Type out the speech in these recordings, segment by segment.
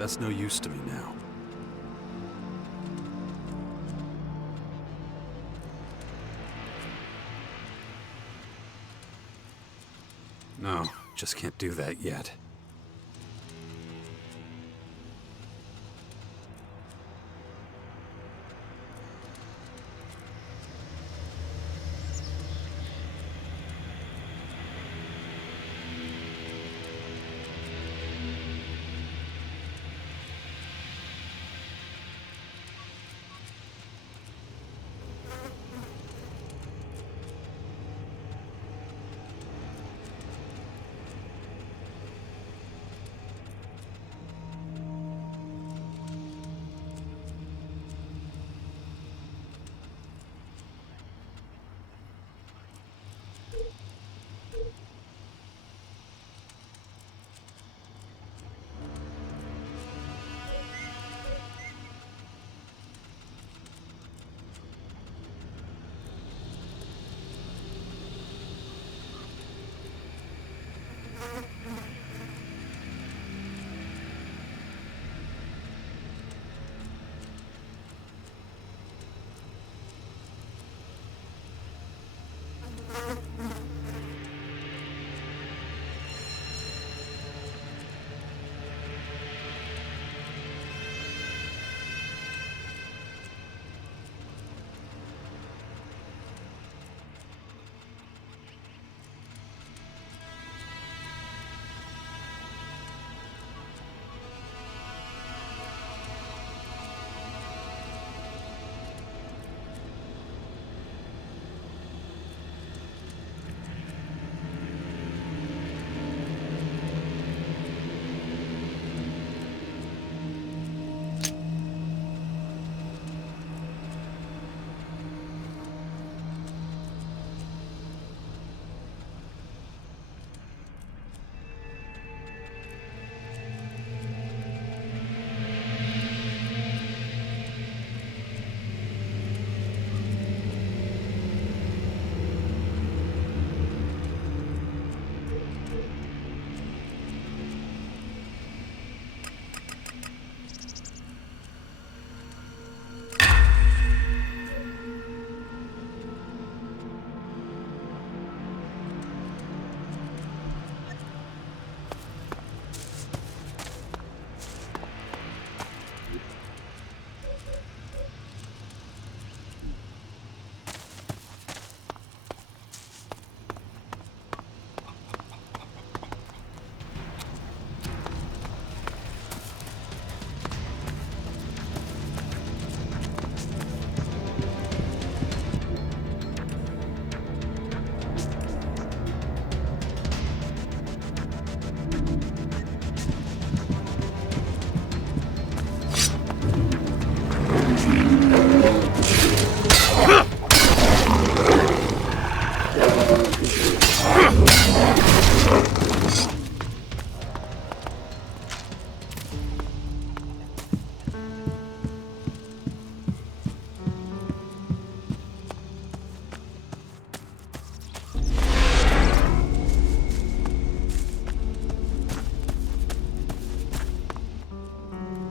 That's no use to me now. No, just can't do that yet.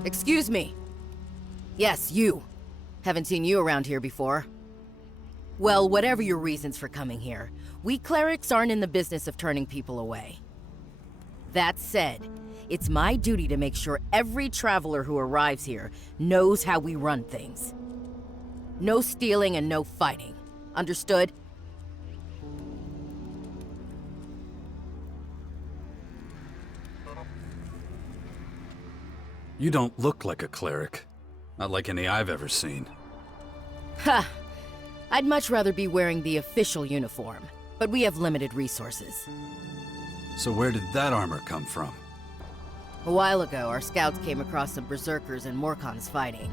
Excuse me. Yes, you. Haven't seen you around here before. Well, whatever your reasons for coming here, we clerics aren't in the business of turning people away. That said, it's my duty to make sure every traveler who arrives here knows how we run things. No stealing and no fighting. Understood? You don't look like a cleric. Not like any I've ever seen. Ha! I'd much rather be wearing the official uniform, but we have limited resources. So where did that armor come from? A while ago, our scouts came across some berserkers and Morkons fighting.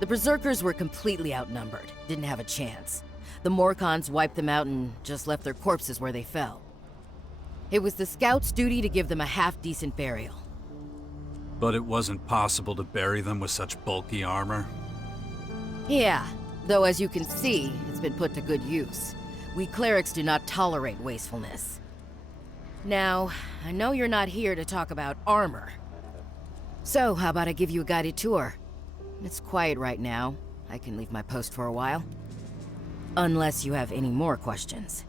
The berserkers were completely outnumbered, didn't have a chance. The Morkons wiped them out and just left their corpses where they fell. It was the scouts' duty to give them a half-decent burial. But it wasn't possible to bury them with such bulky armor? Yeah, though as you can see, it's been put to good use. We clerics do not tolerate wastefulness. Now, I know you're not here to talk about armor. So, how about I give you a guided tour? It's quiet right now. I can leave my post for a while. Unless you have any more questions.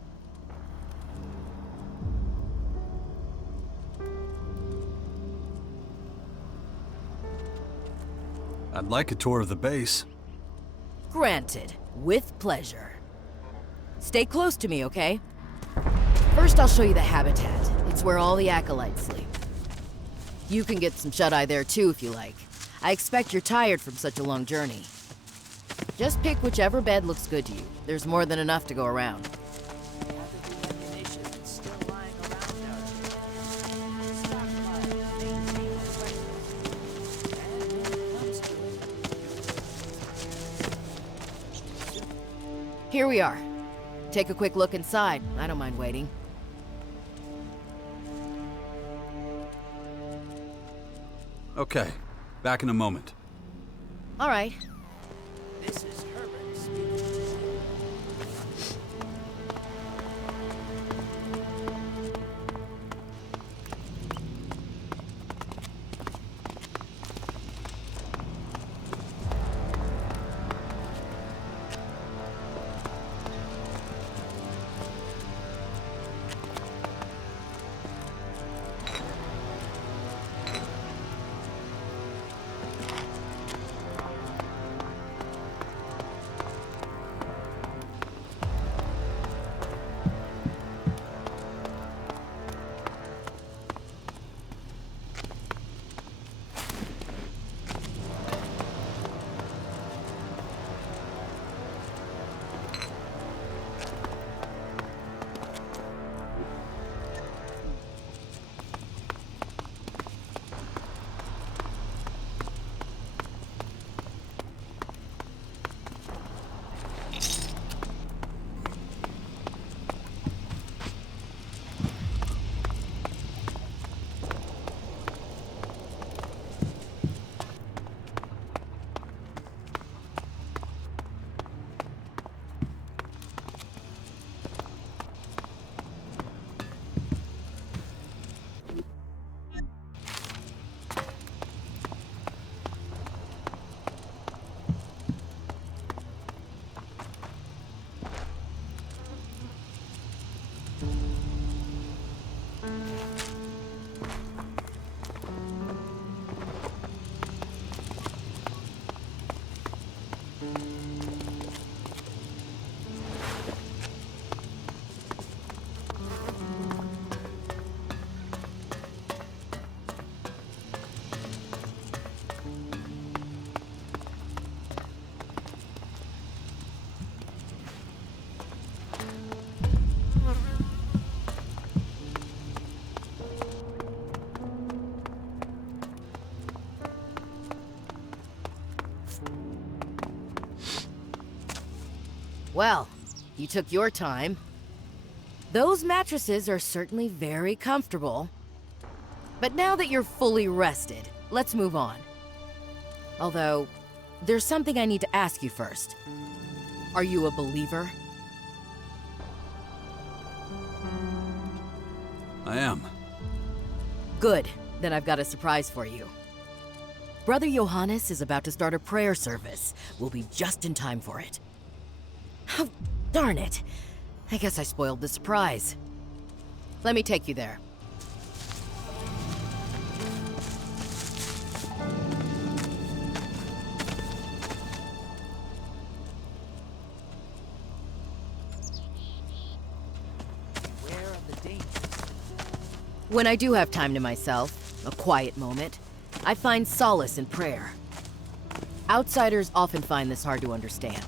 I'd like a tour of the base. Granted, with pleasure. Stay close to me, okay? First, I'll show you the habitat. It's where all the acolytes sleep. You can get some shut-eye there too if you like. I expect you're tired from such a long journey. Just pick whichever bed looks good to you. There's more than enough to go around. Here we are. Take a quick look inside. I don't mind waiting. Okay, back in a moment. All right. This is Herbert speaking. Well, you took your time. Those mattresses are certainly very comfortable. But now that you're fully rested, let's move on. Although, there's something I need to ask you first. Are you a believer? I am. Good. Then I've got a surprise for you. Brother Johannes is about to start a prayer service. We'll be just in time for it. Oh, darn it. I guess I spoiled the surprise. Let me take you there. Beware of the danger. When I do have time to myself, a quiet moment, I find solace in prayer. Outsiders often find this hard to understand.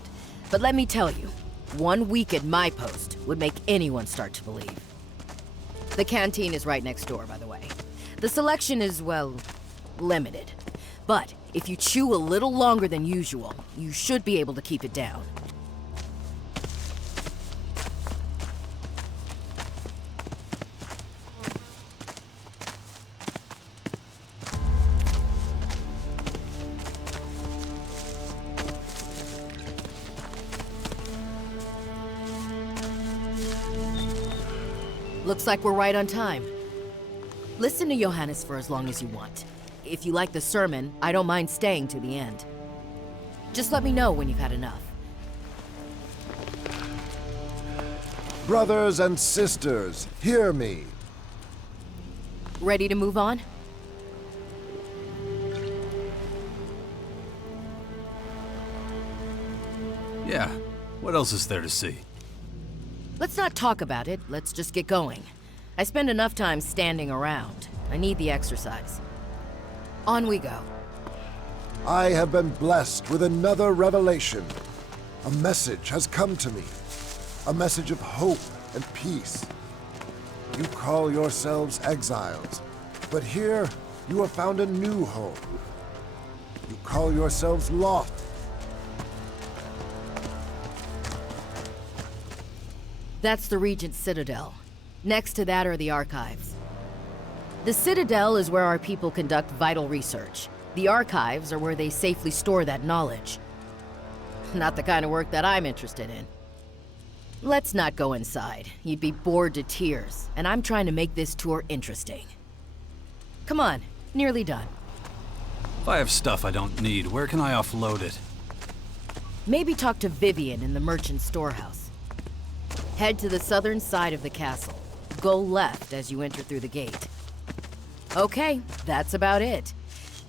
But let me tell you, 1 week at my post would make anyone start to believe. The canteen is right next door, by the way. The selection is, well, limited. But if you chew a little longer than usual, you should be able to keep it down. Looks like we're right on time. Listen to Johannes for as long as you want. If you like the sermon, I don't mind staying to the end. Just let me know when you've had enough. Brothers and sisters, hear me. Ready to move on? Yeah, what else is there to see? Let's not talk about it, let's just get going. I spend enough time standing around. I need the exercise. On we go. I have been blessed with another revelation. A message has come to me. A message of hope and peace. You call yourselves exiles, but here you have found a new home. You call yourselves lost. That's the Regent's Citadel. Next to that are the archives. The Citadel is where our people conduct vital research. The archives are where they safely store that knowledge. Not the kind of work that I'm interested in. Let's not go inside. You'd be bored to tears, and I'm trying to make this tour interesting. Come on, nearly done. If I have stuff I don't need, where can I offload it? Maybe talk to Vivian in the merchant storehouse. Head to the southern side of the castle. Go left as you enter through the gate. Okay, that's about it.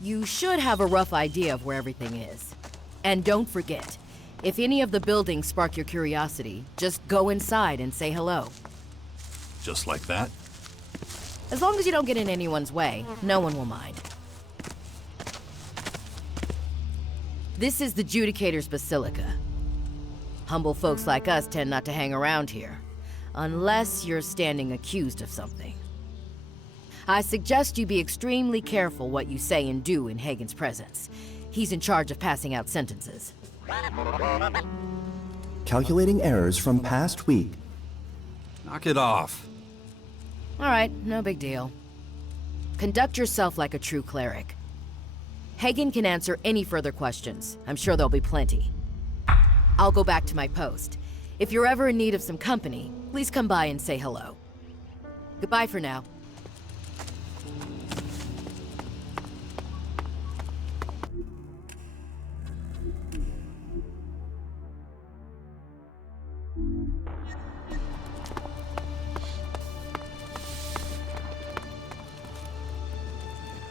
You should have a rough idea of where everything is. And don't forget, if any of the buildings spark your curiosity, just go inside and say hello. Just like that? As long as you don't get in anyone's way, no one will mind. This is the Judicator's Basilica. Humble folks like us tend not to hang around here, unless you're standing accused of something. I suggest you be extremely careful what you say and do in Hagen's presence. He's in charge of passing out sentences. Calculating errors from past week. Knock it off. All right, no big deal. Conduct yourself like a true cleric. Hagen can answer any further questions. I'm sure there'll be plenty. I'll go back to my post. If you're ever in need of some company, please come by and say hello. Goodbye for now.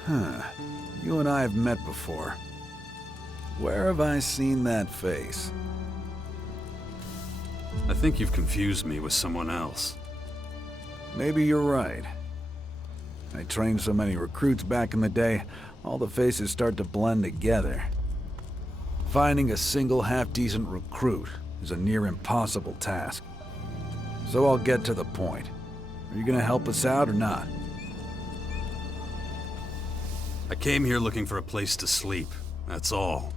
Huh. You and I have met before. Where have I seen that face? I think you've confused me with someone else. Maybe you're right. I trained so many recruits back in the day, all the faces start to blend together. Finding a single half-decent recruit is a near impossible task. So I'll get to the point. Are you gonna help us out or not? I came here looking for a place to sleep. That's all.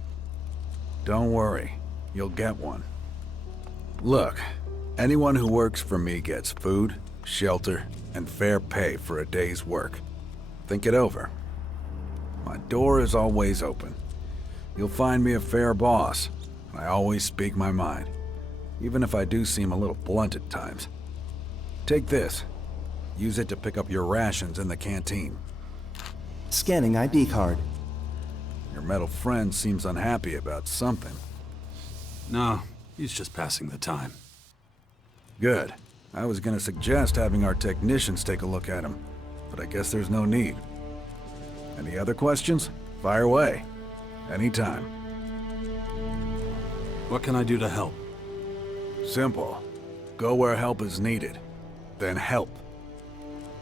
Don't worry, you'll get one. Look, anyone who works for me gets food, shelter, and fair pay for a day's work. Think it over. My door is always open. You'll find me a fair boss. I always speak my mind, even if I do seem a little blunt at times. Take this. Use it to pick up your rations in the canteen. Scanning ID card. Your metal friend seems unhappy about something. No, he's just passing the time. Good. I was gonna suggest having our technicians take a look at him, but I guess there's no need. Any other questions? Fire away. Anytime. What can I do to help? Simple. Go where help is needed. Then help.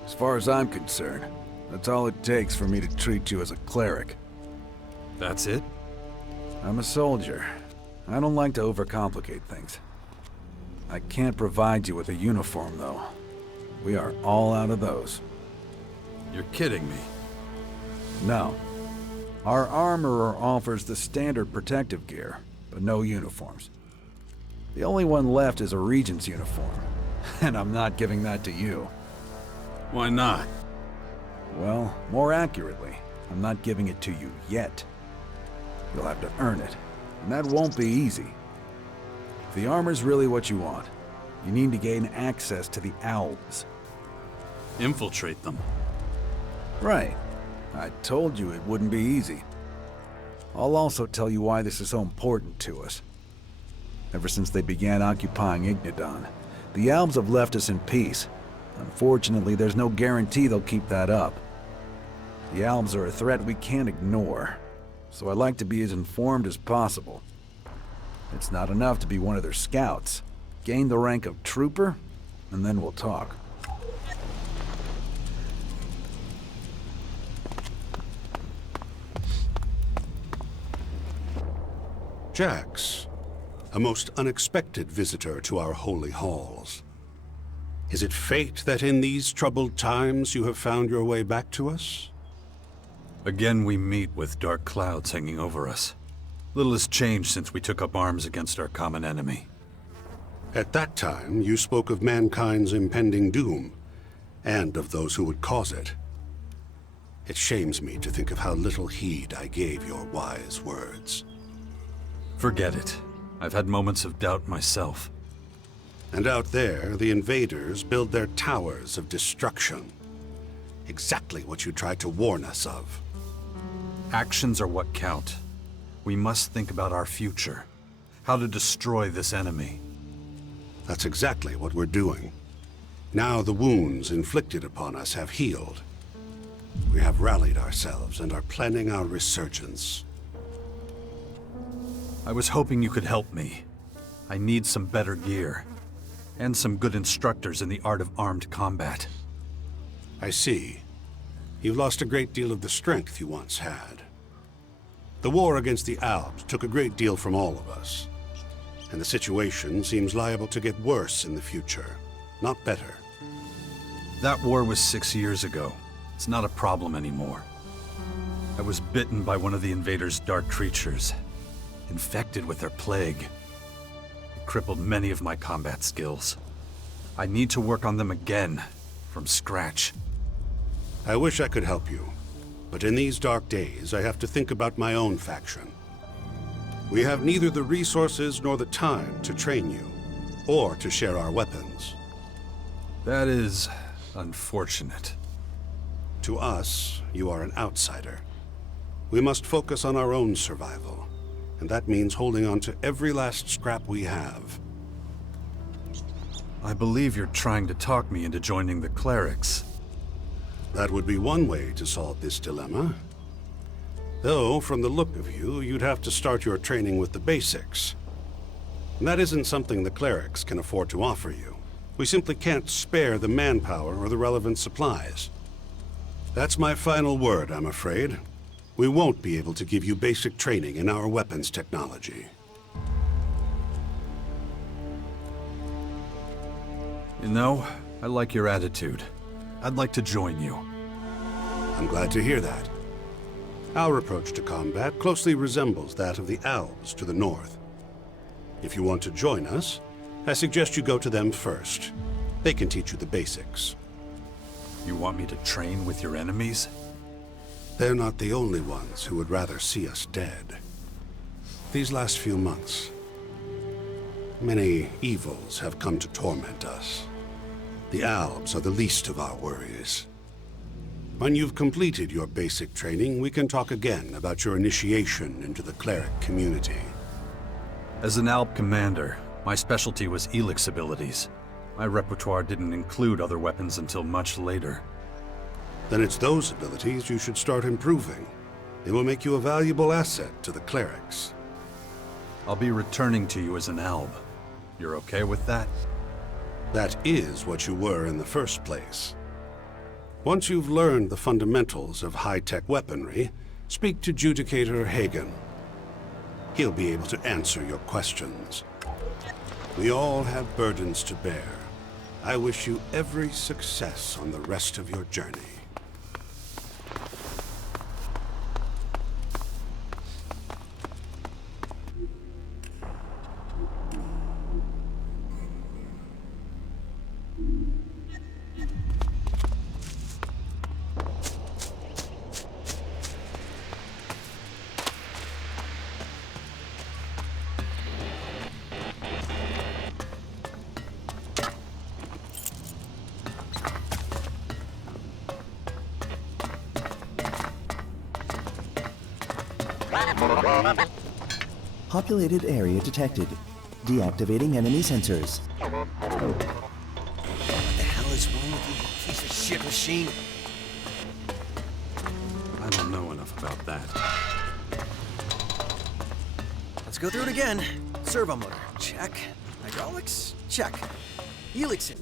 As far as I'm concerned, that's all it takes for me to treat you as a cleric. That's it? I'm a soldier. I don't like to overcomplicate things. I can't provide you with a uniform, though. We are all out of those. You're kidding me. No. Our armorer offers the standard protective gear, but no uniforms. The only one left is a Regent's uniform, and I'm not giving that to you. Why not? Well, more accurately, I'm not giving it to you yet. You'll have to earn it, and that won't be easy. If the armor's really what you want, you need to gain access to the Alps. Infiltrate them. Right. I told you it wouldn't be easy. I'll also tell you why this is so important to us. Ever since they began occupying Ignadon, the Alps have left us in peace. Unfortunately, there's no guarantee they'll keep that up. The Alps are a threat we can't ignore, so I'd like to be as informed as possible. It's not enough to be one of their scouts. Gain the rank of trooper, and then we'll talk. Jax, a most unexpected visitor to our holy halls. Is it fate that in these troubled times you have found your way back to us? Again, we meet with dark clouds hanging over us. Little has changed since we took up arms against our common enemy. At that time, you spoke of mankind's impending doom, and of those who would cause it. It shames me to think of how little heed I gave your wise words. Forget it. I've had moments of doubt myself. And out there, the invaders build their towers of destruction. Exactly what you tried to warn us of. Actions are what count. We must think about our future. How to destroy this enemy. That's exactly what we're doing. Now the wounds inflicted upon us have healed. We have rallied ourselves and are planning our resurgence. I was hoping you could help me. I need some better gear. And some good instructors in the art of armed combat. I see. You've lost a great deal of the strength you once had. The war against the Alps took a great deal from all of us. And the situation seems liable to get worse in the future, not better. That war was 6 years ago. It's not a problem anymore. I was bitten by one of the invaders' dark creatures. Infected with their plague. It crippled many of my combat skills. I need to work on them again, from scratch. I wish I could help you, but in these dark days, I have to think about my own faction. We have neither the resources nor the time to train you, or to share our weapons. That is unfortunate. To us, you are an outsider. We must focus on our own survival, and that means holding on to every last scrap we have. I believe you're trying to talk me into joining the clerics. That would be one way to solve this dilemma. Though, from the look of you, you'd have to start your training with the basics. That isn't something the clerics can afford to offer you. We simply can't spare the manpower or the relevant supplies. That's my final word, I'm afraid. We won't be able to give you basic training in our weapons technology. You know, I like your attitude. I'd like to join you. I'm glad to hear that. Our approach to combat closely resembles that of the Alps to the north. If you want to join us, I suggest you go to them first. They can teach you the basics. You want me to train with your enemies? They're not the only ones who would rather see us dead. These last few months, many evils have come to torment us. The Alps are the least of our worries. When you've completed your basic training, we can talk again about your initiation into the cleric community. As an ALP commander, my specialty was Elex abilities. My repertoire didn't include other weapons until much later. Then it's those abilities you should start improving. They will make you a valuable asset to the clerics. I'll be returning to you as an ALB. You're okay with that? That is what you were in the first place. Once you've learned the fundamentals of high-tech weaponry, speak to Judicator Hagen. He'll be able to answer your questions. We all have burdens to bear. I wish you every success on the rest of your journey. Populated area detected. Deactivating enemy sensors. What the hell is wrong with you, piece of shit machine? I don't know enough about that. Let's go through it again. Servo motor, check. Hydraulics, check. Helix,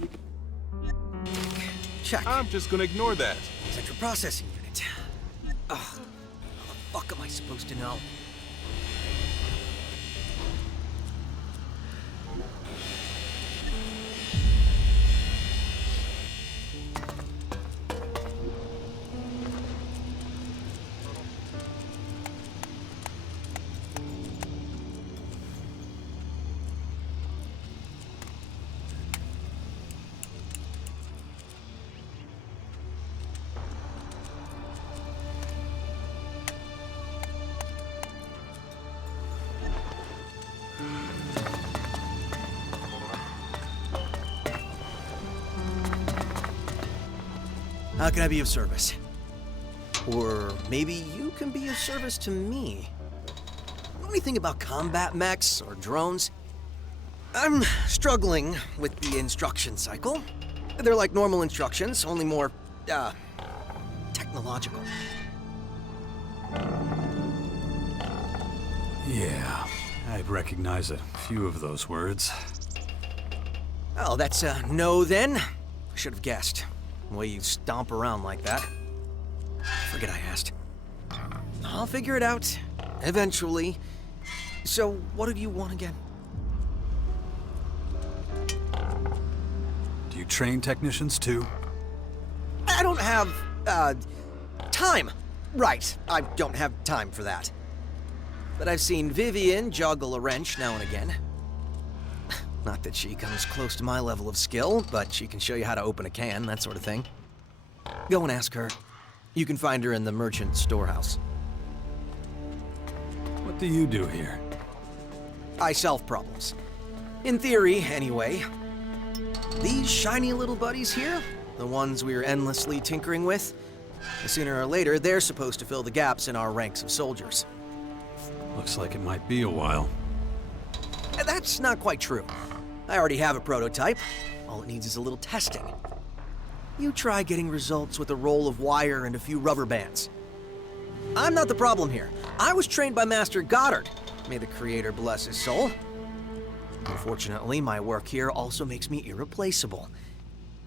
check. I'm just gonna ignore that. Central processing unit. Ugh. How the fuck am I supposed to know? How can I be of service? Or maybe you can be of service to me. Know anything about combat mechs or drones? I'm struggling with the instruction cycle. They're like normal instructions, only more, technological. Yeah, I'd recognize a few of those words. Oh, that's a no then? I should have guessed. The way you stomp around like that. Forget I asked. I'll figure it out. Eventually. So, what did you want again? Do you train technicians too? I don't have, time. Right, I don't have time for that. But I've seen Vivian juggle a wrench now and again. Not that she comes close to my level of skill, but she can show you how to open a can, that sort of thing. Go and ask her. You can find her in the merchant storehouse. What do you do here? I solve problems. In theory, anyway. These shiny little buddies here, the ones we're endlessly tinkering with, sooner or later, they're supposed to fill the gaps in our ranks of soldiers. Looks like it might be a while. That's not quite true. I already have a prototype. All it needs is a little testing. You try getting results with a roll of wire and a few rubber bands. I'm not the problem here. I was trained by Master Goddard. May the Creator bless his soul. Unfortunately, my work here also makes me irreplaceable.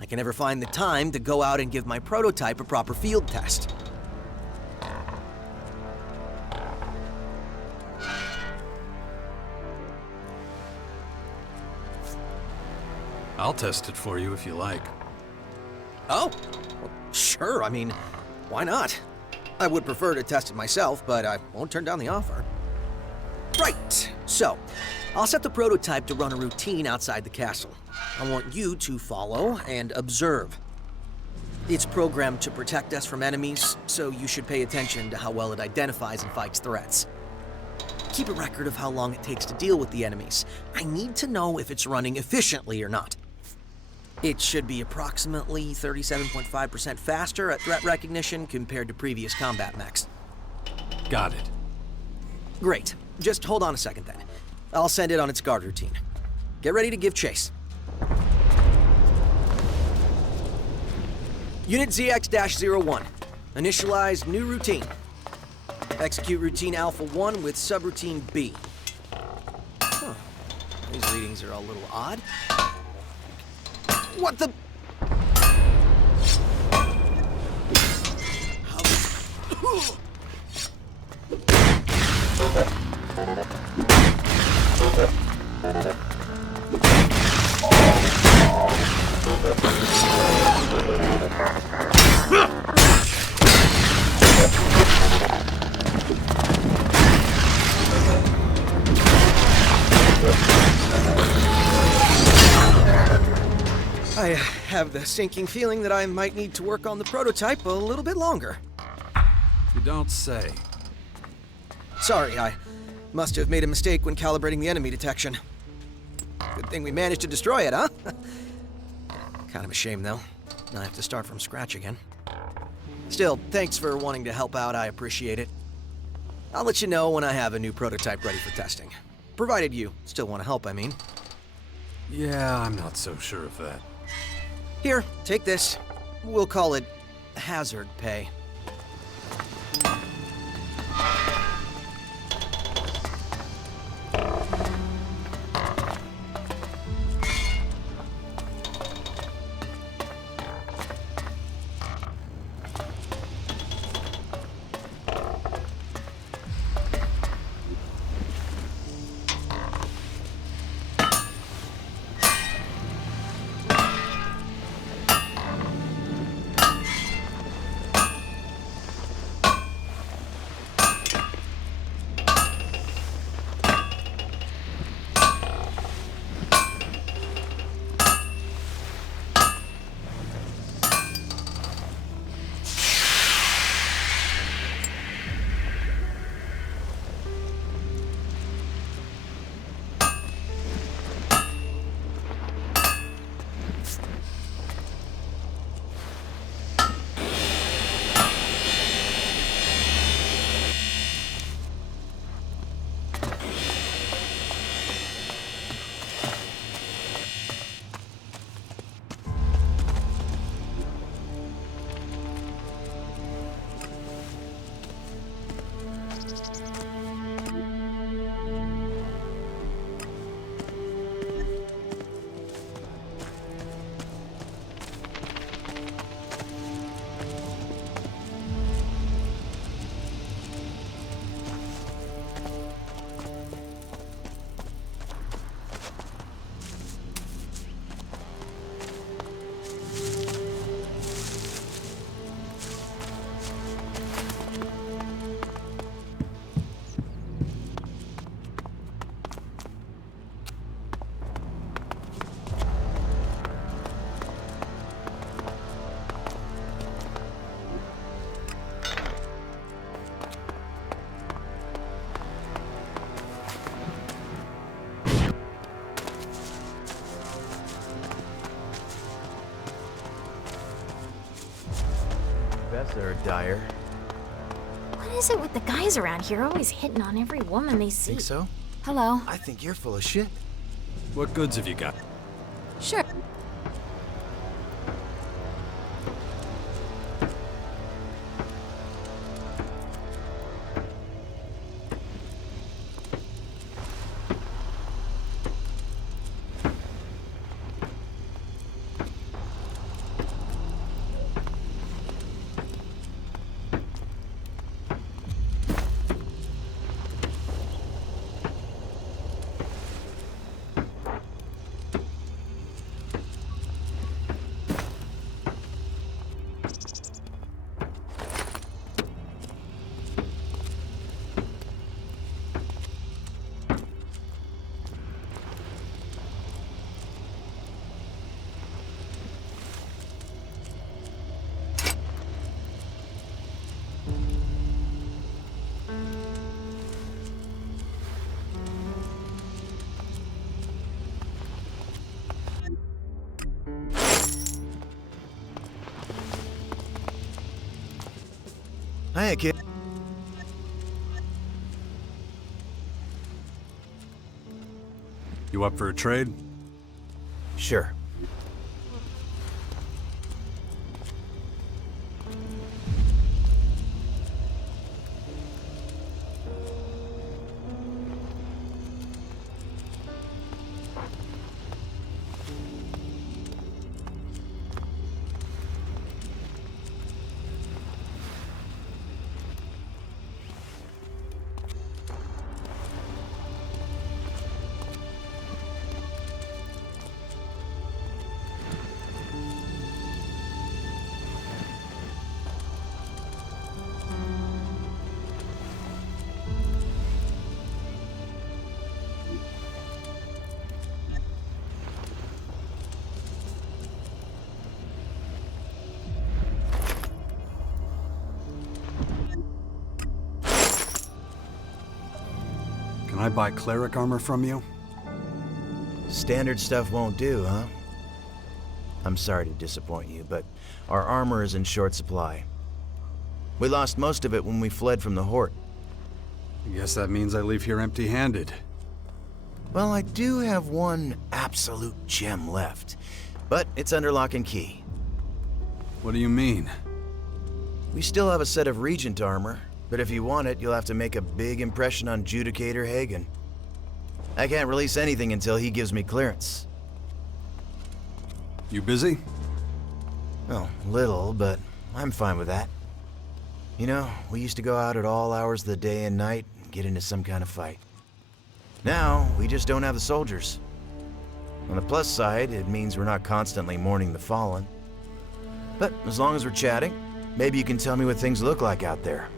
I can never find the time to go out and give my prototype a proper field test. I'll test it for you if you like. Oh, well, sure, I mean, why not? I would prefer to test it myself, but I won't turn down the offer. Right, so, I'll set the prototype to run a routine outside the castle. I want you to follow and observe. It's programmed to protect us from enemies, so you should pay attention to how well it identifies and fights threats. Keep a record of how long it takes to deal with the enemies. I need to know if it's running efficiently or not. It should be approximately 37.5% faster at threat recognition compared to previous combat mechs. Got it. Great. Just hold on a second then. I'll send it on its guard routine. Get ready to give chase. Unit ZX-01. Initialize new routine. Execute routine Alpha 1 with subroutine B. Huh. These readings are a little odd. What the? I have the sinking feeling that I might need to work on the prototype a little bit longer. You don't say. Sorry, I must have made a mistake when calibrating the enemy detection. Good thing we managed to destroy it, huh? Kind of a shame, though. I have to start from scratch again. Still, thanks for wanting to help out. I appreciate it. I'll let you know when I have a new prototype ready for testing. Provided you still want to help, I mean. Yeah, I'm not so sure of that. Here, take this. We'll call it hazard pay. Professor Dyer. What is it with the guys around here always hitting on every woman they see? Think so? Hello. I think you're full of shit. What goods have you got? Sure. Hiya, kid. You up for a trade? Sure. Can I buy cleric armor from you? Standard stuff won't do, huh? I'm sorry to disappoint you, but our armor is in short supply. We lost most of it when we fled from the Horde. I guess that means I leave here empty-handed. Well, I do have one absolute gem left, but it's under lock and key. What do you mean? We still have a set of Regent armor, but if you want it, you'll have to make a big impression on Judicator Hagen. I can't release anything until he gives me clearance. You busy? Oh, little, but I'm fine with that. You know, we used to go out at all hours of the day and night and get into some kind of fight. Now, we just don't have the soldiers. On the plus side, it means we're not constantly mourning the fallen. But as long as we're chatting, maybe you can tell me what things look like out there.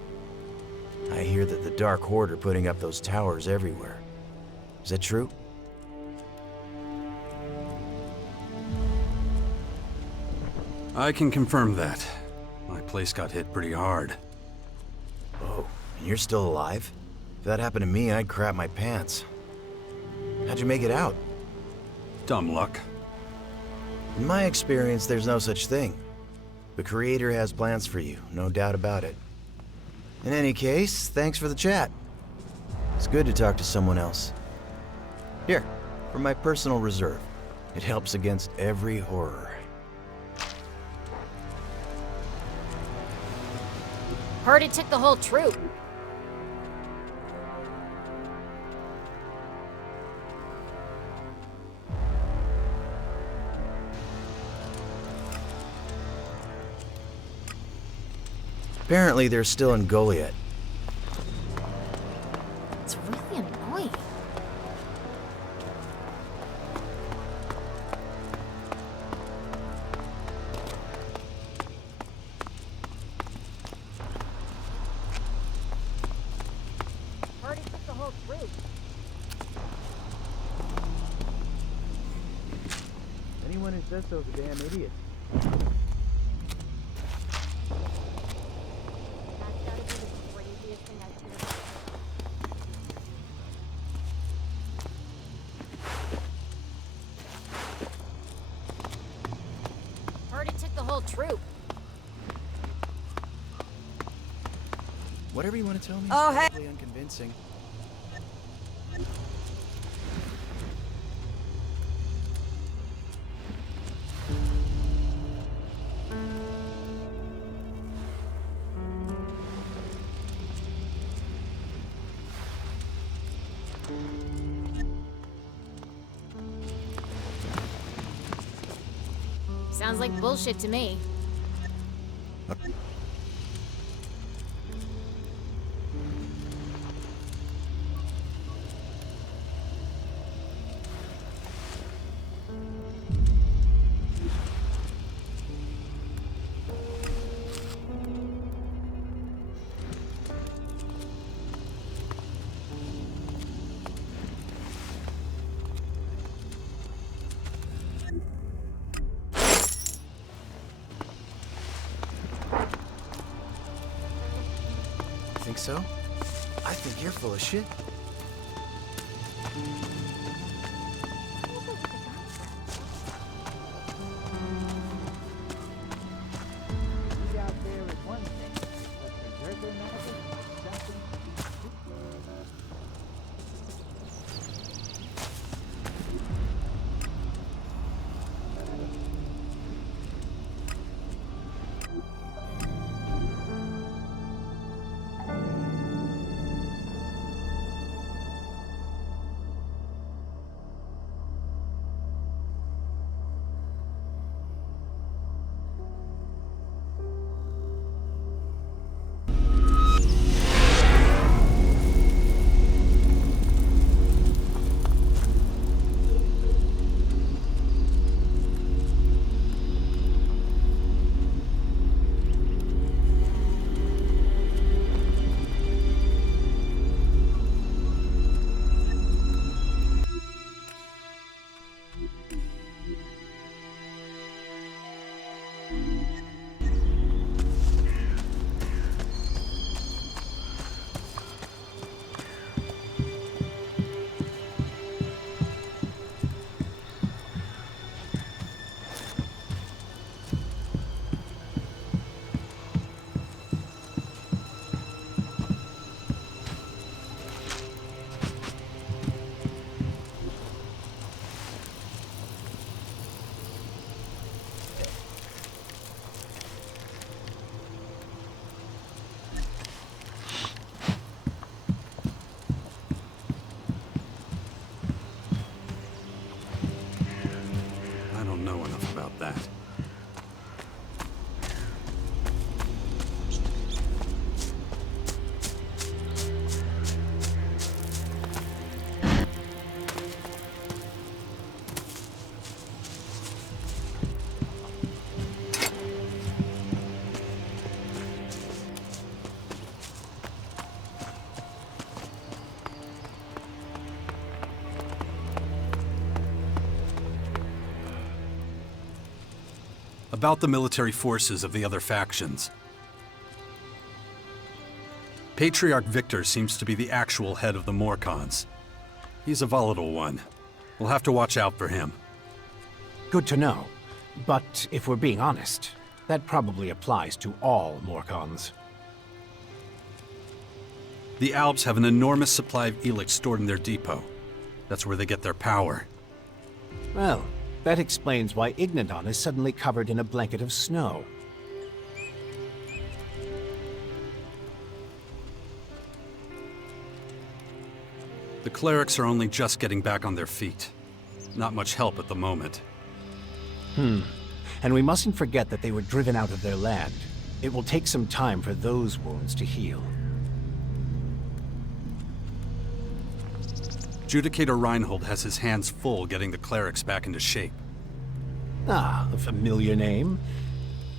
I hear that the Dark Horde are putting up those towers everywhere. Is that true? I can confirm that. My place got hit pretty hard. Oh, and you're still alive? If that happened to me, I'd crap my pants. How'd you make it out? Dumb luck. In my experience, there's no such thing. The Creator has plans for you, no doubt about it. In any case, thanks for the chat. It's good to talk to someone else. Here, from my personal reserve. It helps against every horror. Heard it took the whole troop. Apparently, they're still in Goliath. It's really annoying. Heard it took the whole troop. Anyone who says so is a damn idiot. Heard it took the whole troop. Whatever you want to tell me Oh, is hey. probably unconvincing. Sounds like bullshit to me. Think so? I think you're full of shit. Out there is one thing, but preserving About the military forces of the other factions. Patriarch Victor seems to be the actual head of the Morcons. He's a volatile one. We'll have to watch out for him. Good to know. But if we're being honest, that probably applies to all Morcons. The Alps have an enormous supply of Elex stored in their depot. That's where they get their power. Well, that explains why Ignadon is suddenly covered in a blanket of snow. The clerics are only just getting back on their feet. Not much help at the moment. And we mustn't forget that they were driven out of their land. It will take some time for those wounds to heal. Judicator Reinhold has his hands full getting the clerics back into shape. Ah, a familiar name.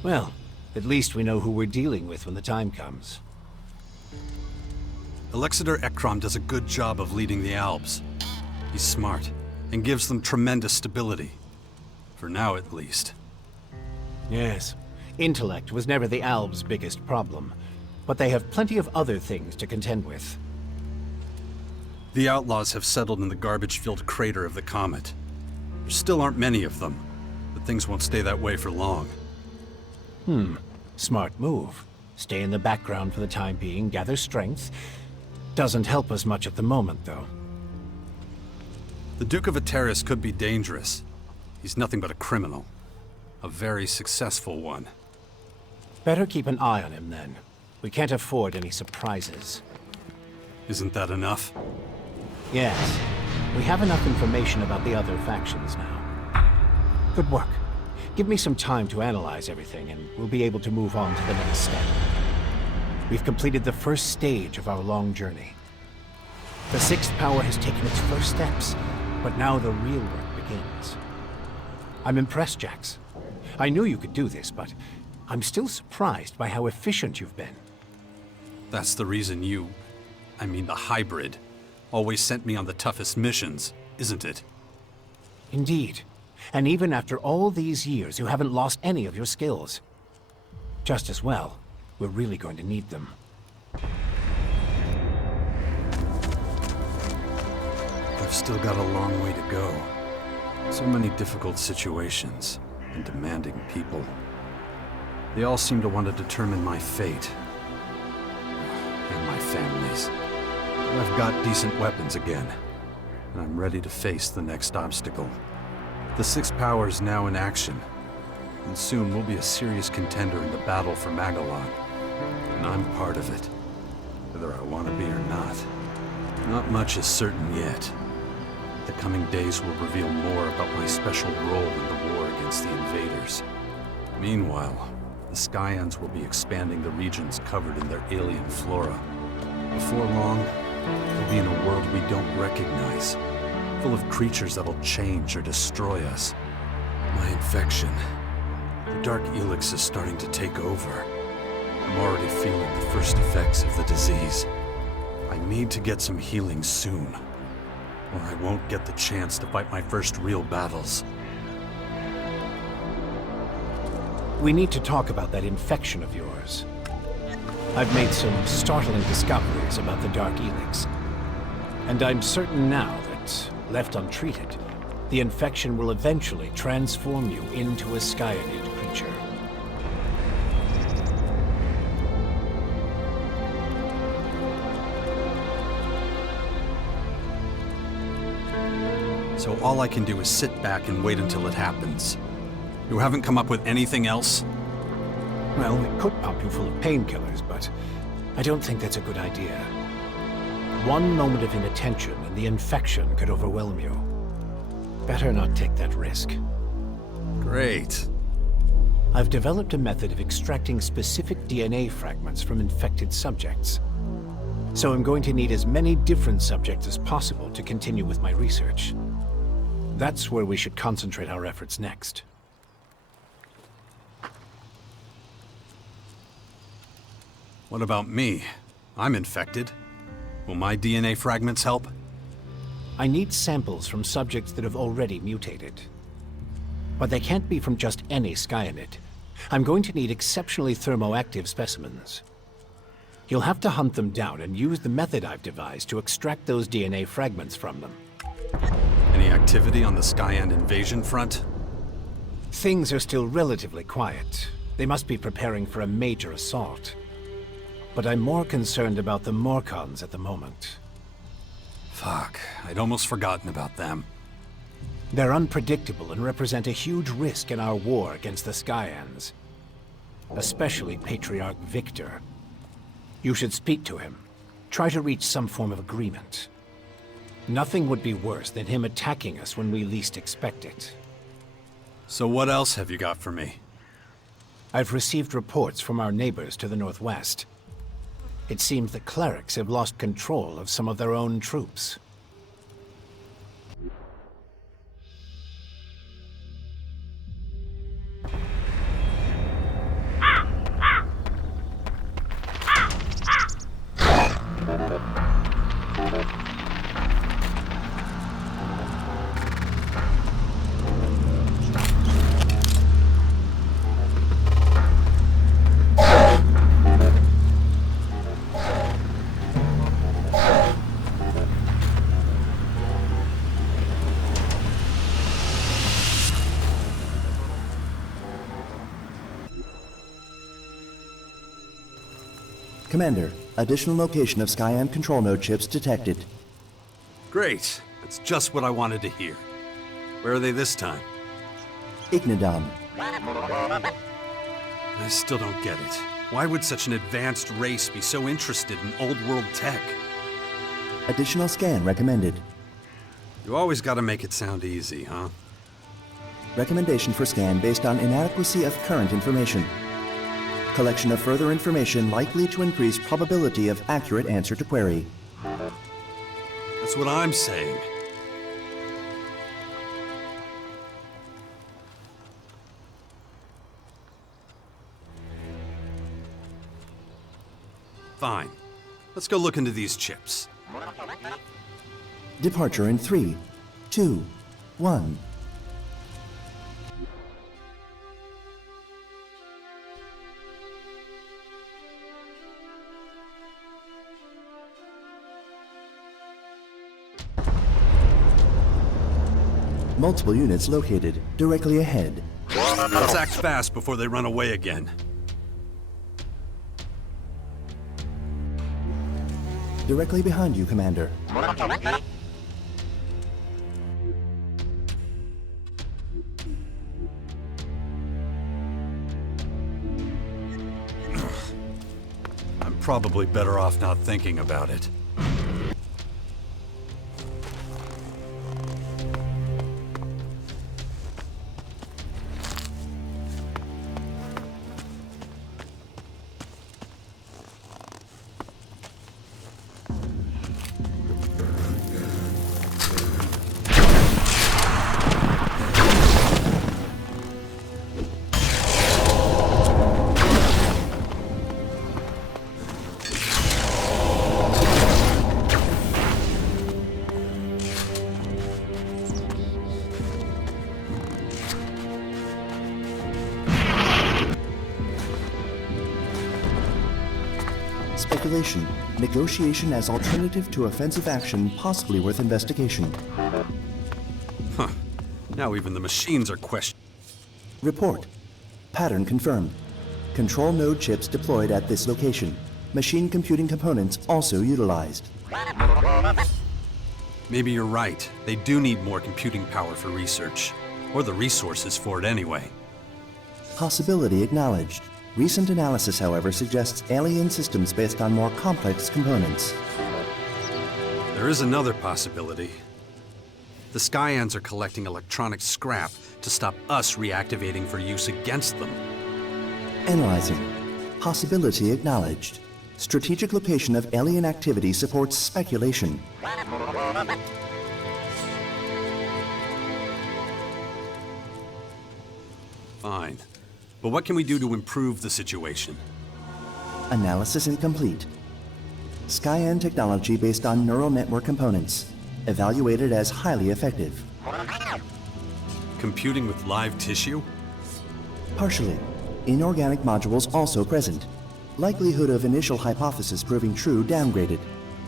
Well, at least we know who we're dealing with when the time comes. Alexander Ekrom does a good job of leading the Alps. He's smart, and gives them tremendous stability. For now, at least. Yes, intellect was never the Albs' biggest problem, but they have plenty of other things to contend with. The outlaws have settled in the garbage-filled crater of the comet. There still aren't many of them, but things won't stay that way for long. Smart move. Stay in the background for the time being, gather strength. Doesn't help us much at the moment, though. The Duke of Ateris could be dangerous. He's nothing but a criminal. A very successful one. Better keep an eye on him, then. We can't afford any surprises. Isn't that enough? Yes. We have enough information about the other factions now. Good work. Give me some time to analyze everything, and we'll be able to move on to the next step. We've completed the first stage of our long journey. The Sixth Power has taken its first steps, but now the real work begins. I'm impressed, Jax. I knew you could do this, but I'm still surprised by how efficient you've been. That's the reason the hybrid, always sent me on the toughest missions, isn't it? Indeed. And even after all these years, you haven't lost any of your skills. Just as well, we're really going to need them. I've still got a long way to go. So many difficult situations and demanding people. They all seem to want to determine my fate. And my family's. But I've got decent weapons again, and I'm ready to face the next obstacle. The Sixth Power is now in action, and soon we'll be a serious contender in the battle for Magalon. And I'm part of it, whether I want to be or not. Not much is certain yet. The coming days will reveal more about my special role in the war against the invaders. Meanwhile, the Scions will be expanding the regions covered in their alien flora. Before long, we'll be in a world we don't recognize, full of creatures that'll change or destroy us. My infection. The Dark Elex is starting to take over. I'm already feeling the first effects of the disease. I need to get some healing soon, or I won't get the chance to fight my first real battles. We need to talk about that infection of yours. I've made some startling discoveries about the Dark Elex. And I'm certain now that, left untreated, the infection will eventually transform you into a Skyanid creature. So all I can do is sit back and wait until it happens. You haven't come up with anything else? Well, we could pump you full of painkillers, but I don't think that's a good idea. One moment of inattention and the infection could overwhelm you. Better not take that risk. Great. I've developed a method of extracting specific DNA fragments from infected subjects. So I'm going to need as many different subjects as possible to continue with my research. That's where we should concentrate our efforts next. What about me? I'm infected. Will my DNA fragments help? I need samples from subjects that have already mutated. But they can't be from just any Skyanid. I'm going to need exceptionally thermoactive specimens. You'll have to hunt them down and use the method I've devised to extract those DNA fragments from them. Any activity on the Skyend invasion front? Things are still relatively quiet. They must be preparing for a major assault. But I'm more concerned about the Morcons at the moment. Fuck, I'd almost forgotten about them. They're unpredictable and represent a huge risk in our war against the Skyends. Especially Patriarch Victor. You should speak to him. Try to reach some form of agreement. Nothing would be worse than him attacking us when we least expect it. So what else have you got for me? I've received reports from our neighbors to the northwest. It seems the clerics have lost control of some of their own troops. Commander, additional location of Skyend control node chips detected. Great. That's just what I wanted to hear. Where are they this time? Ignidam. I still don't get it. Why would such an advanced race be so interested in old-world tech? Additional scan recommended. You always gotta make it sound easy, huh? Recommendation for scan based on inadequacy of current information. Collection of further information likely to increase probability of accurate answer to query. That's what I'm saying. Fine. Let's go look into these chips. Departure in 3, 2, 1. Multiple units located directly ahead. Let's act fast before they run away again. Directly behind you, Commander. I'm probably better off not thinking about it. Speculation. Negotiation as alternative to offensive action possibly worth investigation. Huh. Now even the machines are questioned. Report. Pattern confirmed. Control node chips deployed at this location. Machine computing components also utilized. Maybe you're right. They do need more computing power for research. Or the resources for it anyway. Possibility acknowledged. Recent analysis, however, suggests alien systems based on more complex components. There is another possibility. The Skyends are collecting electronic scrap to stop us reactivating for use against them. Analyzing. Possibility acknowledged. Strategic location of alien activity supports speculation. Fine. But what can we do to improve the situation? Analysis incomplete. Skyend technology based on neural network components. Evaluated as highly effective. Computing with live tissue? Partially. Inorganic modules also present. Likelihood of initial hypothesis proving true downgraded.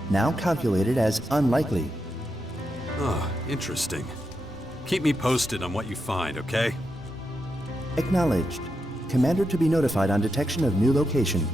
Now calculated as unlikely. Oh, interesting. Keep me posted on what you find, okay? Acknowledged. Commander to be notified on detection of new location.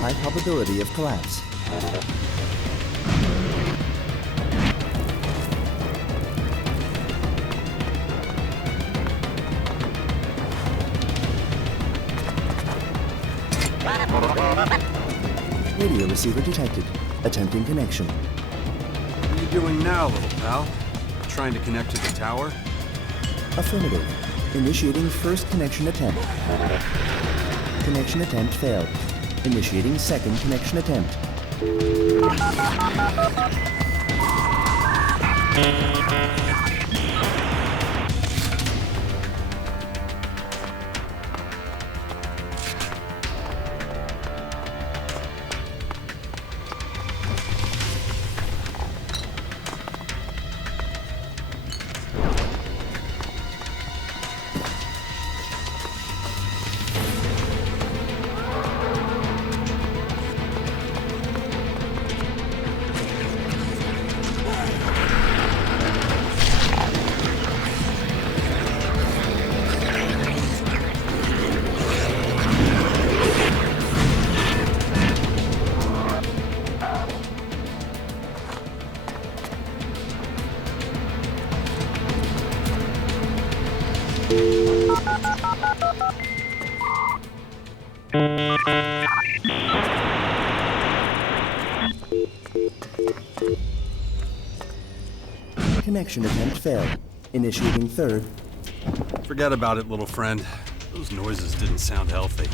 high probability of collapse. Radio receiver detected. Attempting connection. What are you doing now, little pal? Trying to connect to the tower? Affirmative. Initiating first connection attempt. Connection attempt failed. Initiating second connection attempt. Connection attempt failed. Initiating third. Forget about it, little friend. Those noises didn't sound healthy.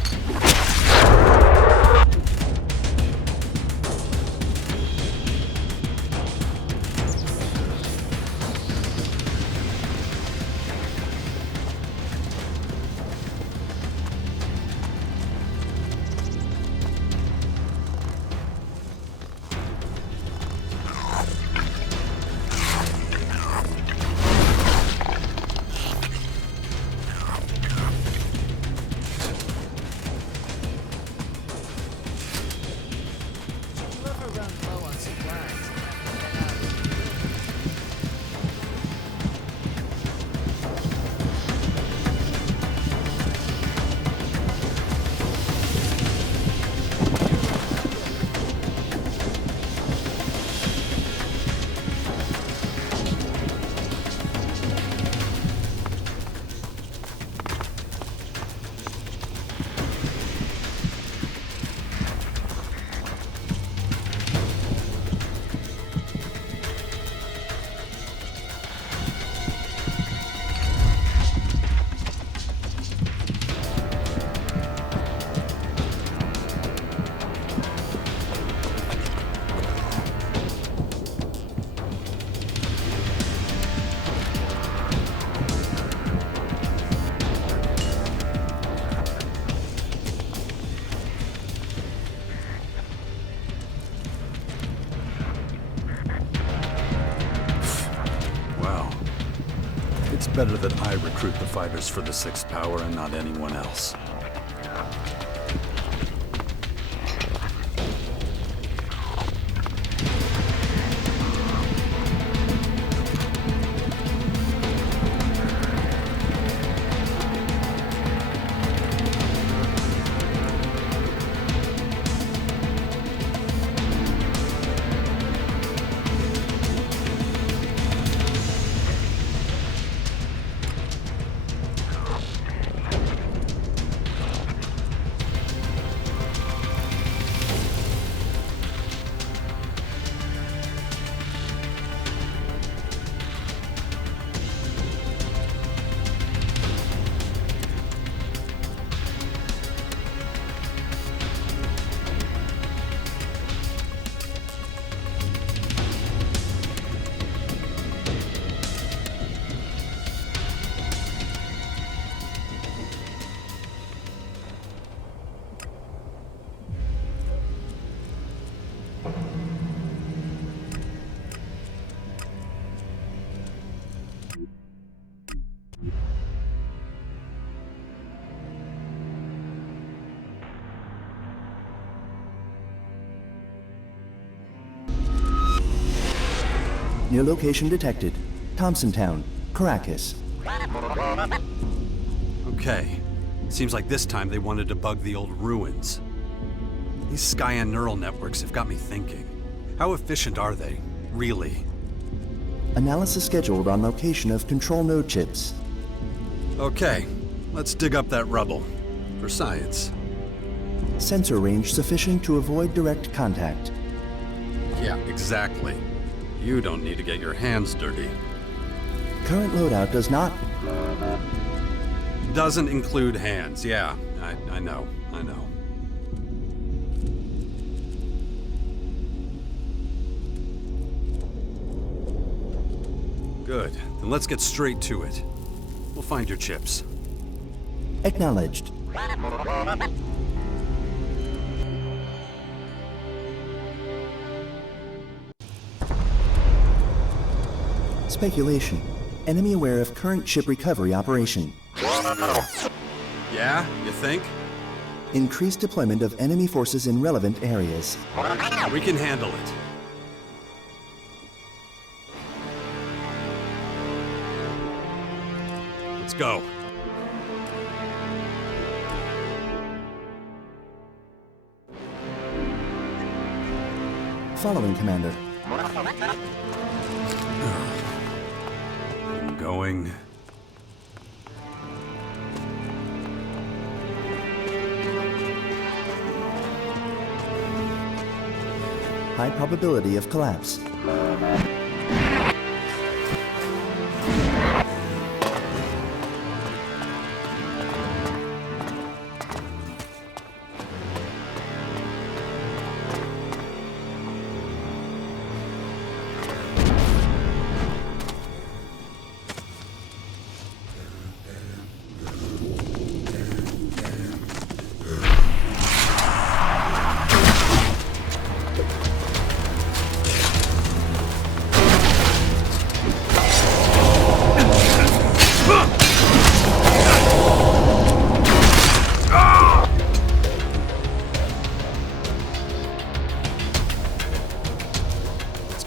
It's better that I recruit the fighters for the Sixth Power and not anyone else. New location detected. Thompson Town, Caracas. Okay. Seems like this time they wanted to bug the old ruins. These Skyan neural networks have got me thinking. How efficient are they, really? Analysis scheduled on location of control node chips. Okay, let's dig up that rubble. For science. Sensor range sufficient to avoid direct contact. Yeah, exactly. You don't need to get your hands dirty. Current loadout does not. Doesn't include hands, yeah. I know. Good. Then let's get straight to it. We'll find your chips. Acknowledged. Speculation. Enemy aware of current chip recovery operation. Yeah? You think? Increased deployment of enemy forces in relevant areas. We can handle it. Let's go. Following, Commander. I'm going. High probability of collapse.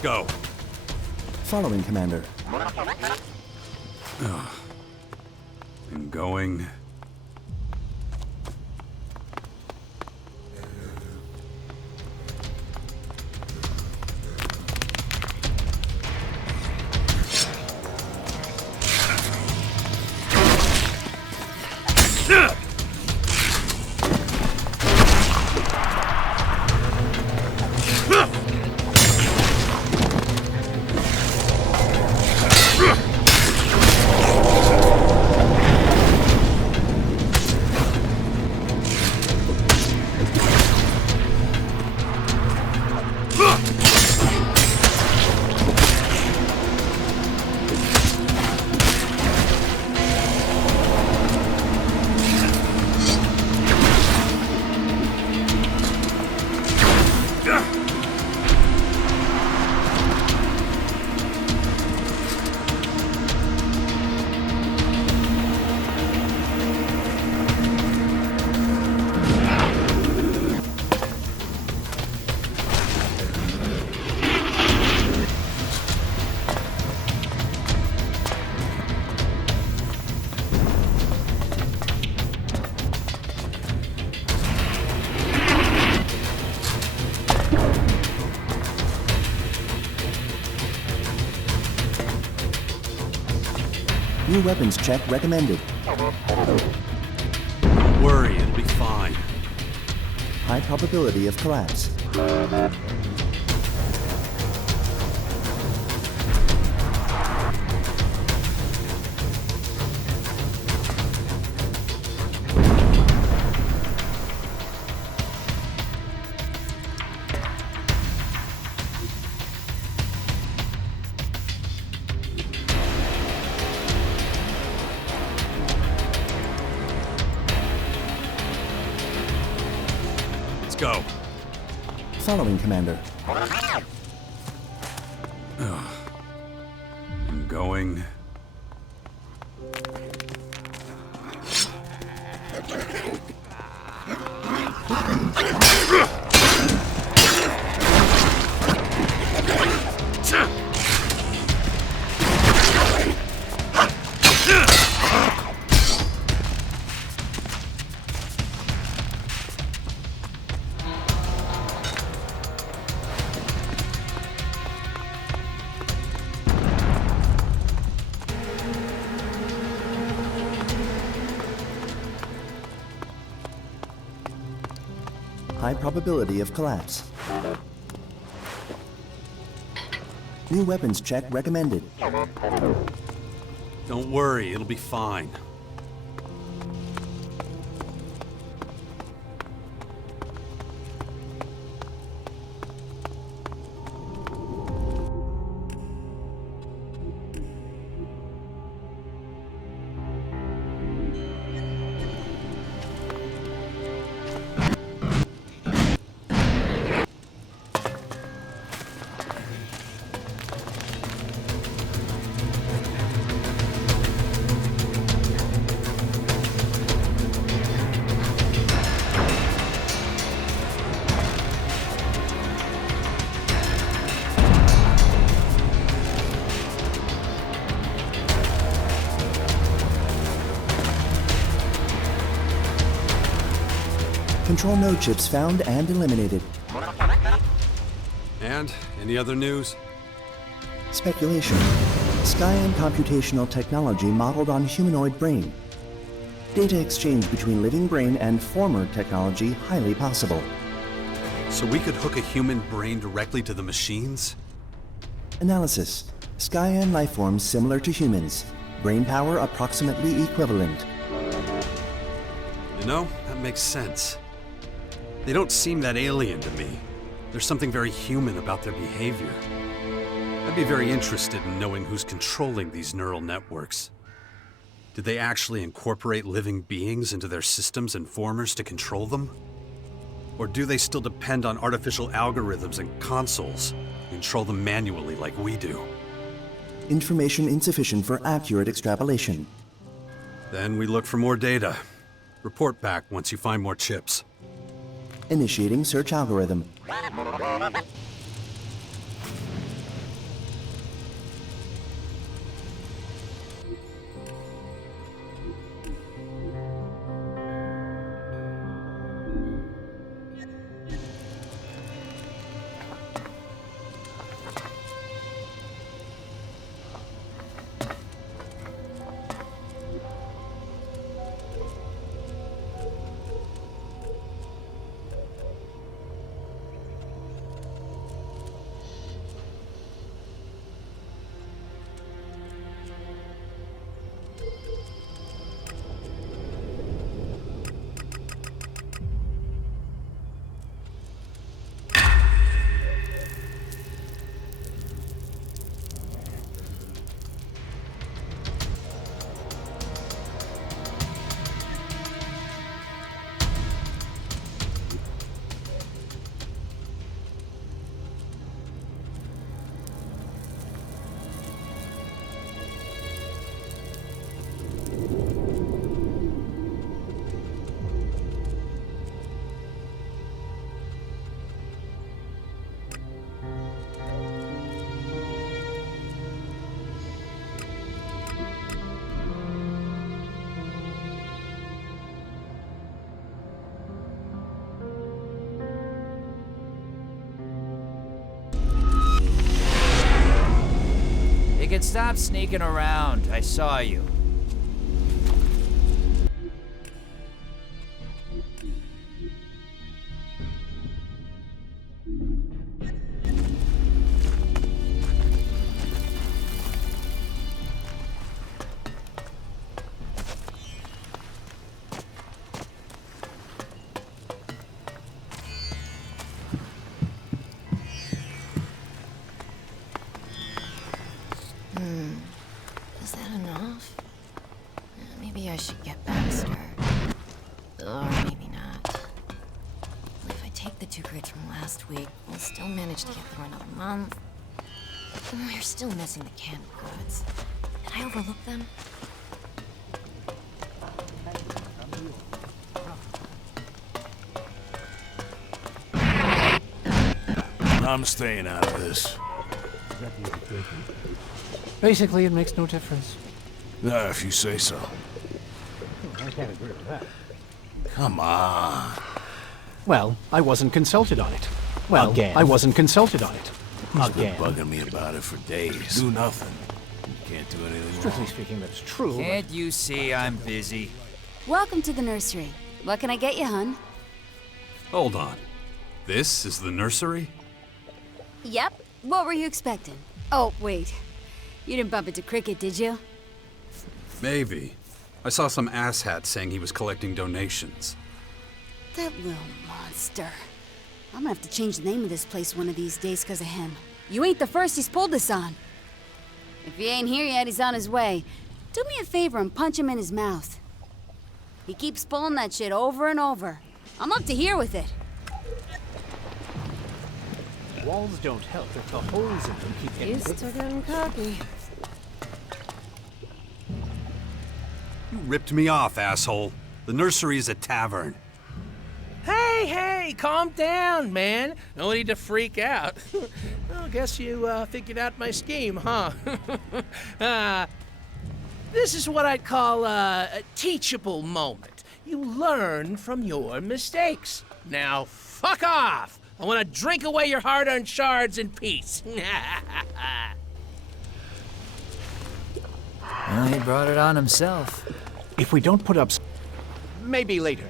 Go. Following, Commander. I'm going. New weapons check recommended. Don't worry, it'll be fine. High probability of collapse. Go. Following, Commander. I'm going. high probability of collapse. New weapons check recommended. Don't worry, it'll be fine. Control node chips found and eliminated. And any other news? Speculation. Scion computational technology modeled on humanoid brain. Data exchange between living brain and former technology highly possible. So we could hook a human brain directly to the machines? Analysis. Scion lifeforms similar to humans. Brain power approximately equivalent. You know, that makes sense. They don't seem that alien to me. There's something very human about their behavior. I'd be very interested in knowing who's controlling these neural networks. Did they actually incorporate living beings into their systems and formers to control them? Or do they still depend on artificial algorithms and consoles, control them manually like we do? Information insufficient for accurate extrapolation. Then we look for more data. Report back once you find more chips. Initiating search algorithm. You can stop sneaking around. I saw you. Is that enough? Maybe I should get faster. Or maybe not. If I take the 2 crates from last week, we'll still manage to get through another month. We're still missing the canned goods. Did I overlook them? I'm staying out of this. Basically, it makes no difference. If you say so. I can't agree with that. Come on. Well, I wasn't consulted on it. Well, Again. I wasn't consulted on it. He's been Again. bugging me about it for days. Do nothing. You can't do anything Strictly wrong. speaking, that's true. Can't you see I'm busy? Welcome to the nursery. What can I get you, hun? Hold on. This is the nursery? Yep. What were you expecting? Oh, wait. You didn't bump into Cricket, did you? Maybe. I saw some asshat saying he was collecting donations. That little monster. I'm gonna have to change the name of this place one of these days because of him. You ain't the first he's pulled this on. If he ain't here yet, he's on his way. Do me a favor and punch him in his mouth. He keeps pulling that shit over and over. I'm up to here with it. Walls don't help if the holes in them keep getting bigger. He's getting cocky. You ripped me off, asshole. The nursery is a tavern. Hey, calm down, man. No need to freak out. Well, guess you figured out my scheme, huh? This is what I'd call a teachable moment. You learn from your mistakes. Now, fuck off! I want to drink away your hard-earned shards in peace. Well, he brought it on himself. If we don't put up... maybe later.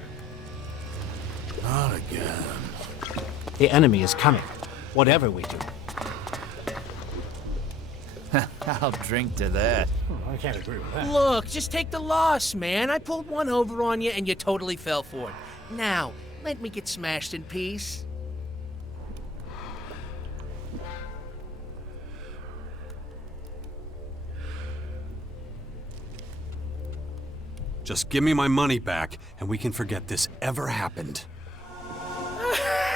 Not again. The enemy is coming, whatever we do. I'll drink to that. I can't agree with that. Look, just take the loss, man. I pulled one over on you and you totally fell for it. Now, let me get smashed in peace. Just give me my money back, and we can forget this ever happened.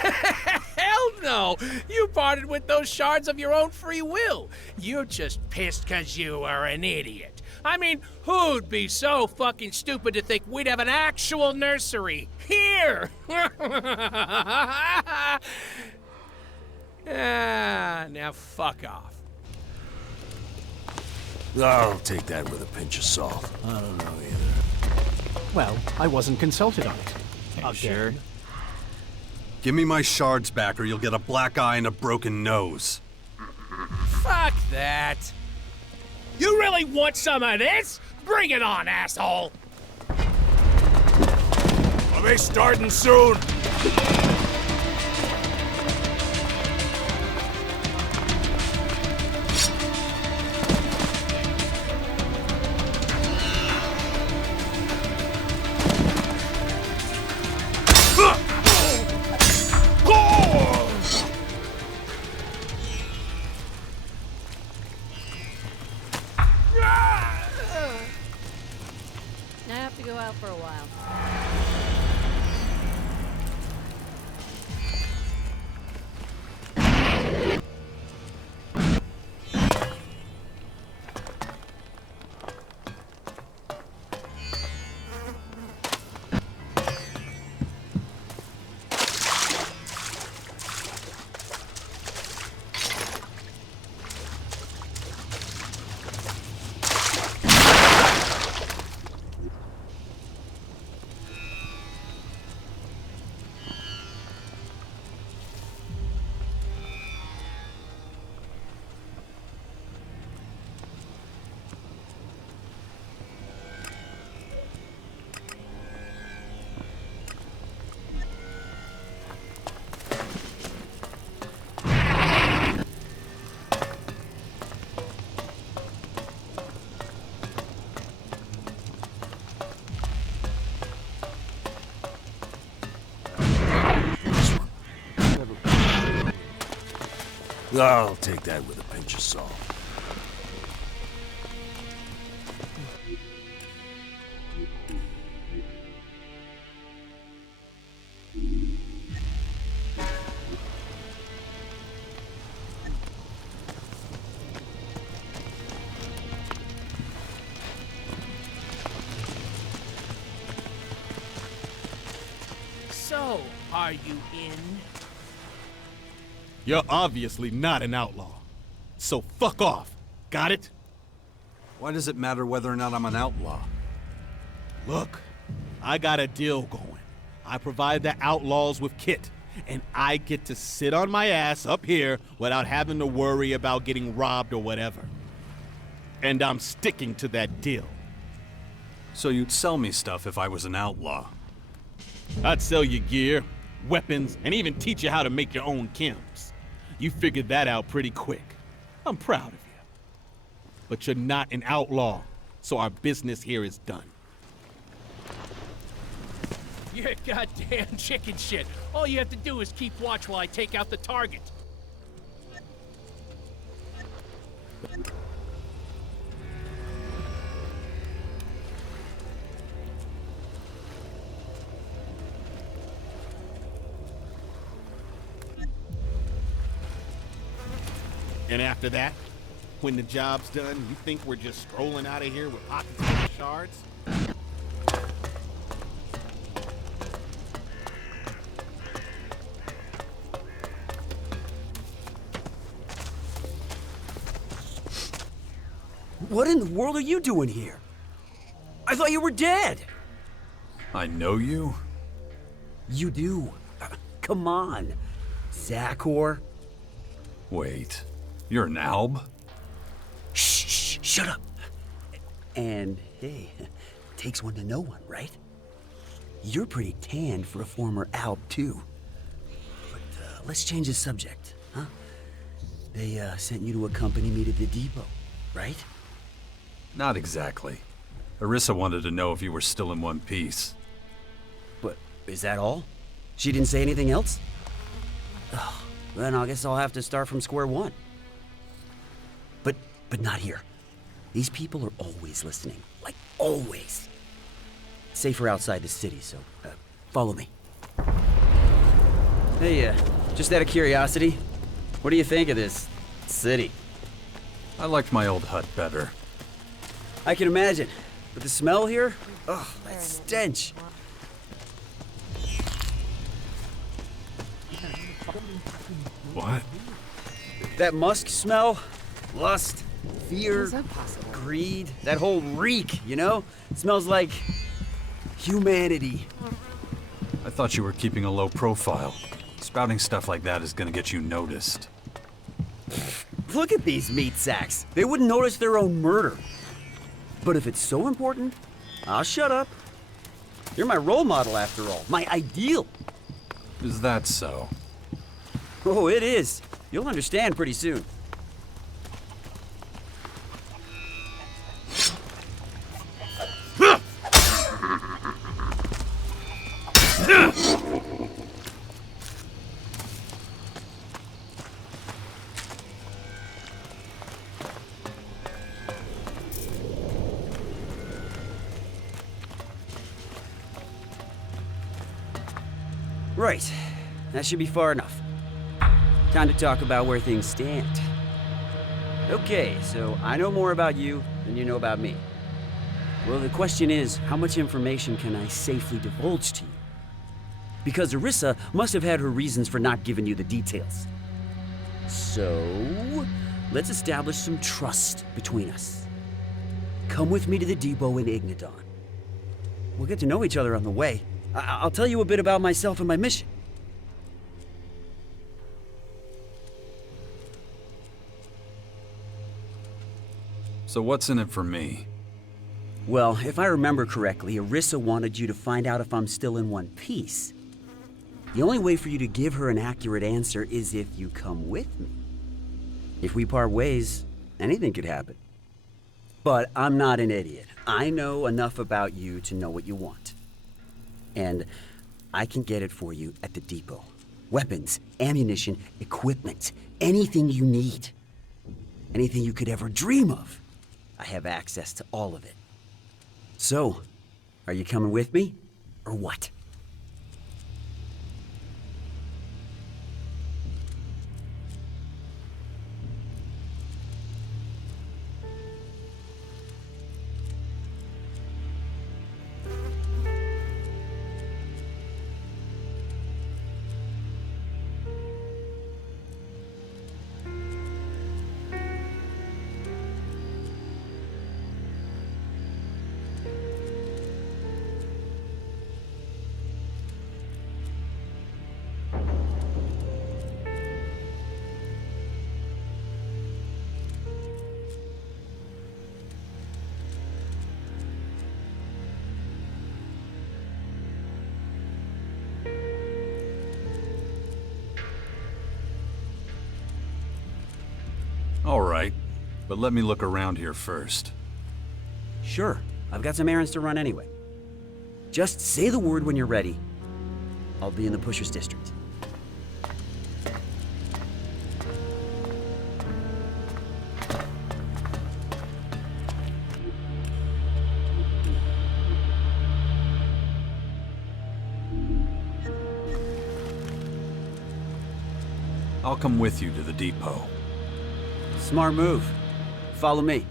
Hell no! You parted with those shards of your own free will. You're just pissed because you are an idiot. I mean, who'd be so fucking stupid to think we'd have an actual nursery here? Now fuck off. I'll take that with a pinch of salt. I don't know either. Well, I wasn't consulted on it. Are you sure? Give me my shards back, or you'll get a black eye and a broken nose. Fuck that. You really want some of this? Bring it on, asshole! Are they starting soon? I have to go out for a while. I'll take that with a pinch of salt. So, are you in? You're obviously not an outlaw. So fuck off. Got it? Why does it matter whether or not I'm an outlaw? Look, I got a deal going. I provide the outlaws with kit, and I get to sit on my ass up here without having to worry about getting robbed or whatever. And I'm sticking to that deal. So you'd sell me stuff if I was an outlaw? I'd sell you gear, weapons, and even teach you how to make your own chems. You figured that out pretty quick. I'm proud of you. But you're not an outlaw, so our business here is done. You're goddamn chicken shit. All you have to do is keep watch while I take out the target. And after that, when the job's done, you think we're just strolling out of here with pockets full of shards? What in the world are you doing here? I thought you were dead. I know you? You do. Come on. Zachor. Wait, you're an alb? Shh, shut up. And hey, takes one to know one, right? You're pretty tanned for a former alb, too. But let's change the subject, huh? They sent you to accompany me to the depot, right? Not exactly. Arissa wanted to know if you were still in one piece. But is that all? She didn't say anything else? Ugh, then I guess I'll have to start from square one. But not here. These people are always listening. Like, always. Safer outside the city, so follow me. Hey, just out of curiosity, what do you think of this city? I liked my old hut better. I can imagine. But the smell here? Ugh, that stench. What? That musk smell? Lust, fear, greed, that whole reek, you know? It smells like humanity. I thought you were keeping a low profile. Spouting stuff like that is gonna get you noticed. Look at these meat sacks. They wouldn't notice their own murder. But if it's so important, I'll shut up. You're my role model after all, my ideal. Is that so? Oh, it is. You'll understand pretty soon. Right. That should be far enough. Time to talk about where things stand. Okay, so I know more about you than you know about me. Well, the question is, how much information can I safely divulge to you? Because Arissa must have had her reasons for not giving you the details. So, let's establish some trust between us. Come with me to the depot in Ignadon. We'll get to know each other on the way. I'll tell you a bit about myself and my mission. So what's in it for me? Well, if I remember correctly, Arissa wanted you to find out if I'm still in one piece. The only way for you to give her an accurate answer is if you come with me. If we part ways, anything could happen. But I'm not an idiot. I know enough about you to know what you want. And I can get it for you at the depot. Weapons, ammunition, equipment, anything you need. Anything you could ever dream of. I have access to all of it. So, are you coming with me, or what? All right, but let me look around here first. Sure, I've got some errands to run anyway. Just say the word when you're ready. I'll be in the Pushers District. I'll come with you to the depot. Smart move. Follow me.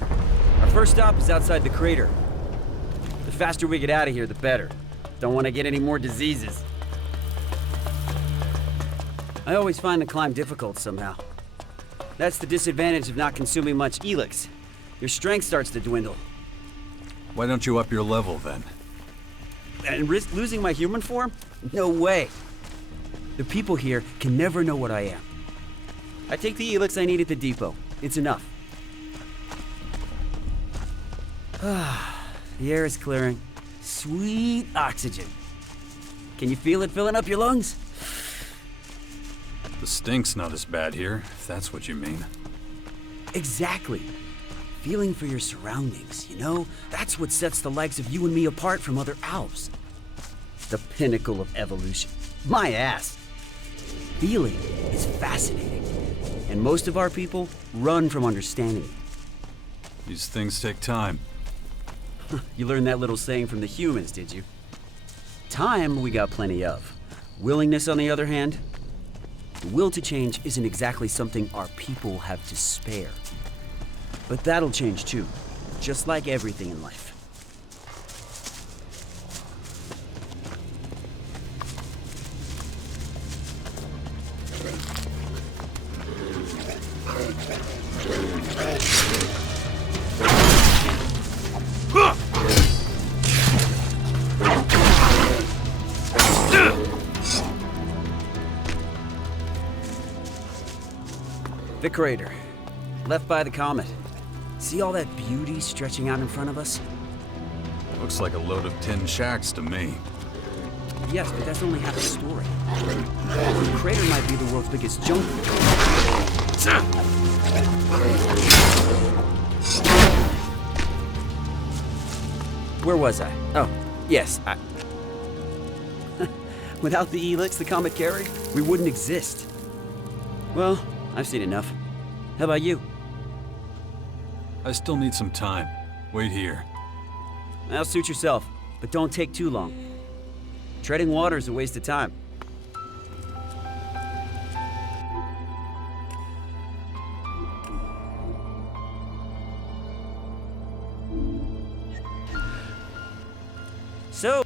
Our first stop is outside the crater. The faster we get out of here, the better. Don't want to get any more diseases. I always find the climb difficult somehow. That's the disadvantage of not consuming much Elex. Your strength starts to dwindle. Why don't you up your level then? And risk losing my human form? No way. The people here can never know what I am. I take the Elex I need at the depot. It's enough. The air is clearing. Sweet oxygen. Can you feel it filling up your lungs? The stink's not as bad here, if that's what you mean. Exactly. Feeling for your surroundings, you know? That's what sets the likes of you and me apart from other elves. The pinnacle of evolution. My ass. Feeling is fascinating. And most of our people run from understanding it. These things take time. You learned that little saying from the humans, did you? Time we got plenty of. Willingness, on the other hand, the will to change isn't exactly something our people have to spare. But that'll change too, just like everything in life. The crater, left by the comet. See all that beauty stretching out in front of us? Looks like a load of tin shacks to me. Yes, but that's only half the story. The crater might be the world's biggest jungle. Where was I? Oh, yes, Without the Elex the comet carried, we wouldn't exist. Well, I've seen enough. How about you? I still need some time. Wait here. Well, suit yourself, but don't take too long. Treading water is a waste of time. So...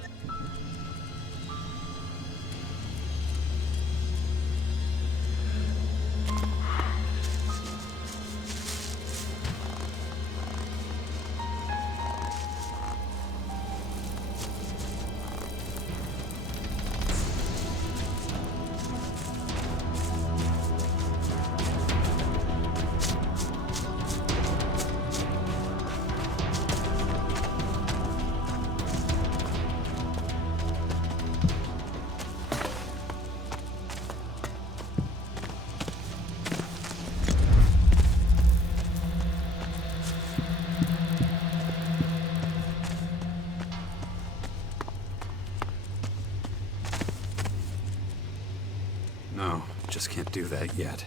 No, just can't do that yet.